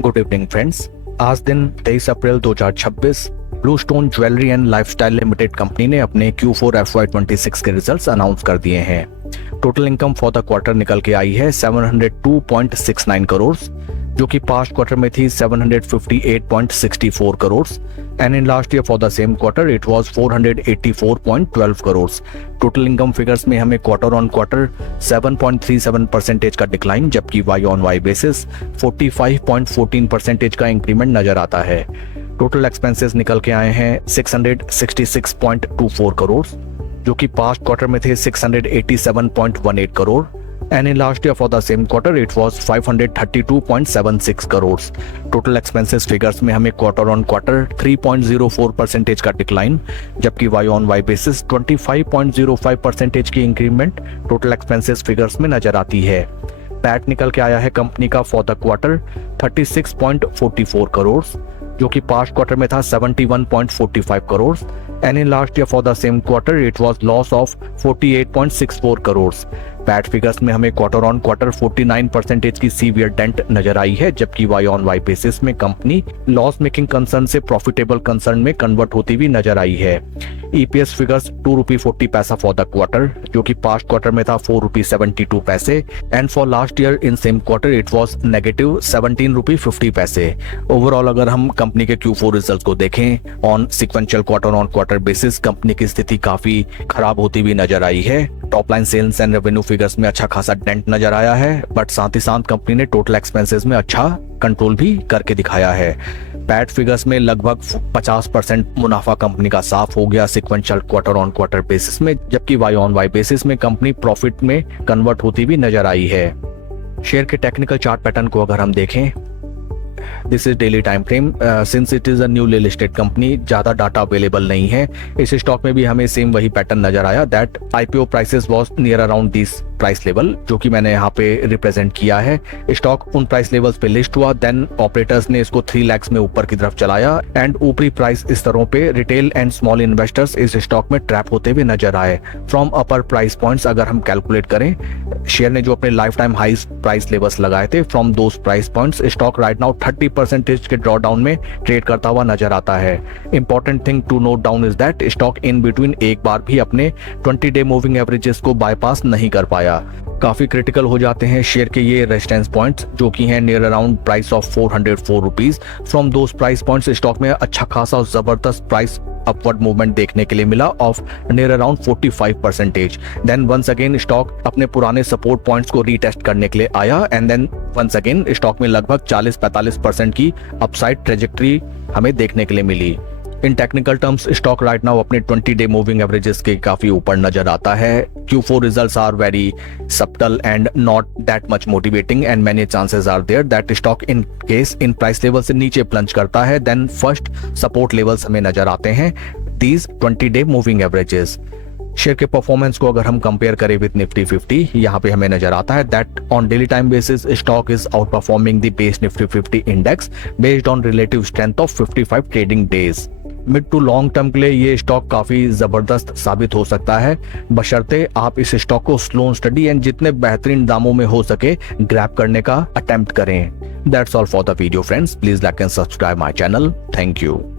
Good evening friends. आज दिन 23 अप्रैल 2026 Bluestone jewellery and lifestyle limited company ने अपने Q4 FY26 के रिजल्ट्स अनाउंस कर दिए हैं। Total income for the quarter निकल के आई है 702.69 करोड़, जो कि पास्ट क्वार्टर में थी 758.64 crore and in last year for the same quarter it was 484.12 crore. Total income figures में हमें क्वार्टर ऑन क्वार्टर 7.37% का डिक्लाइन, जबकि वाई ऑन वाई बेसिस 45.14% का इंक्रीमेंट नजर आता है। टोटल एक्सपेंसेस निकल के आए हैं 666.24 करोड़, जो कि पास्ट क्वार्टर में थे 687.18 crore and in last year for the same quarter it was 532.76 crore. Total expenses figures में हमें क्वार्टर ऑन क्वार्टर 3.04% का डिक्लाइन, जबकि वाई ऑन वाई बेसिस 25.05% की इंक्रीमेंट टोटल एक्सपेंसेस फिगर्स में नजर आती है। पैट निकल के आया है कंपनी का फॉर द क्वार्टर 36.44 करोड़, जो कि पास्ट क्वार्टर में था 71.45 crore and in last year for the same quarter it was loss of 48.64 crore. PAT figures में हमें क्वार्टर ऑन क्वार्टर 49% की सीवियर डेंट नजर आई है, जबकि वाई ऑन वाई बेसिस में कंपनी लॉस मेकिंग कंसर्न से प्रॉफिटेबल कंसर्न में कन्वर्ट होती हुई नजर आई है। EPS figures ₹2.40 for the quarter, जो कि पास्ट क्वार्टर में था ₹4.72 and for last year in same quarter it was negative ₹17.50। Overall अगर हम कंपनी के Q4 रिजल्ट को देखें on sequential quarter on quarter basis, company की स्थिति काफी खराब होती हुई नजर आई है। Top line sales and revenue figures में अच्छा खासा डेंट नजर आया है, बट साथ ही साथ कंपनी ने टोटल एक्सपेंसेस में अच्छा कंट्रोल भी करके दिखाया है। पैट फिगर्स में लगभग 50% मुनाफा कंपनी का साफ हो गया sequential quarter on quarter basis में, जबकि वाई ऑन वाई बेसिस में कंपनी प्रॉफिट में कन्वर्ट होती भी नजर आई है। शेयर के टेक्निकल चार्ट पैटर्न को अगर हम देखें, this is daily time frame. Since it is a newly listed company, ज्यादा डाटा अवेलेबल नहीं है। इस स्टॉक में भी हमें सेम वही पैटर्न नजर आया that IPO prices was near around this price level, जो कि मैंने यहाँ पे रिप्रेजेंट किया है। स्टॉक उन प्राइस लेवल्स पे लिस्ट हुआ, देन ऑपरेटर्स ने इसको 3 लाख में ऊपर की तरफ चलाया एंड ऊपरी प्राइस स्तरों पे रिटेल एंड स्मॉल इन्वेस्टर्स इस स्टॉक में ट्रैप होते हुए नजर आए। फ्रॉम अपर प्राइस पॉइंट्स अगर हम कैलकुलेट करें, शेयर ने जो अपने life time high price levels लगाए थे, from those price points stock right now 30% के ड्रॉ डाउन में ट्रेड करता हुआ नजर आता है। Important thing to note down is that stock in between एक बार भी अपने 20 डे मूविंग एवरेजेस को बाईपास नहीं कर पाया। काफी क्रिटिकल हो जाते हैं शेयर के ये रेजिस्टेंस पॉइंट्स, जो कि हैं near around price of ₹404। From those price points stock में अच्छा खासा और जबरदस्त प्राइस अपवर्ड मूवमेंट देखने के लिए मिला off near around 45%। Then once again stock अपने पुराने सपोर्ट पॉइंट्स को रीटेस्ट करने के लिए आया and then once again stock में लगभग 40-45% की अपसाइड ट्रेजेक्टरी हमें देखने के लिए मिली। In technical terms stock right now अपने 20 डे मूविंग एवरेजेस के काफी ऊपर नजर आता है। Q4 results are very subtle and not that much motivating and many chances are there that stock in case in price level से नीचे plunge करता है, देन फर्स्ट सपोर्ट लेवल्स हमें नजर आते हैं these 20 day moving averages. Share के performance को अगर हम कंपेयर करें विद निफ्टी 50, यहाँ पे हमें नजर आता है that on daily time basis stock is outperforming the base Nifty 50 index based on relative strength of 55 trading days. Mid to long term के लिए ये स्टॉक काफी जबरदस्त साबित हो सकता है, बशर्ते आप इस स्टॉक को स्लो स्टडी एंड जितने बेहतरीन दामों में हो सके ग्रैब करने का अटेम्प्ट करें। That's all for the video friends, please like and subscribe my channel. Thank you.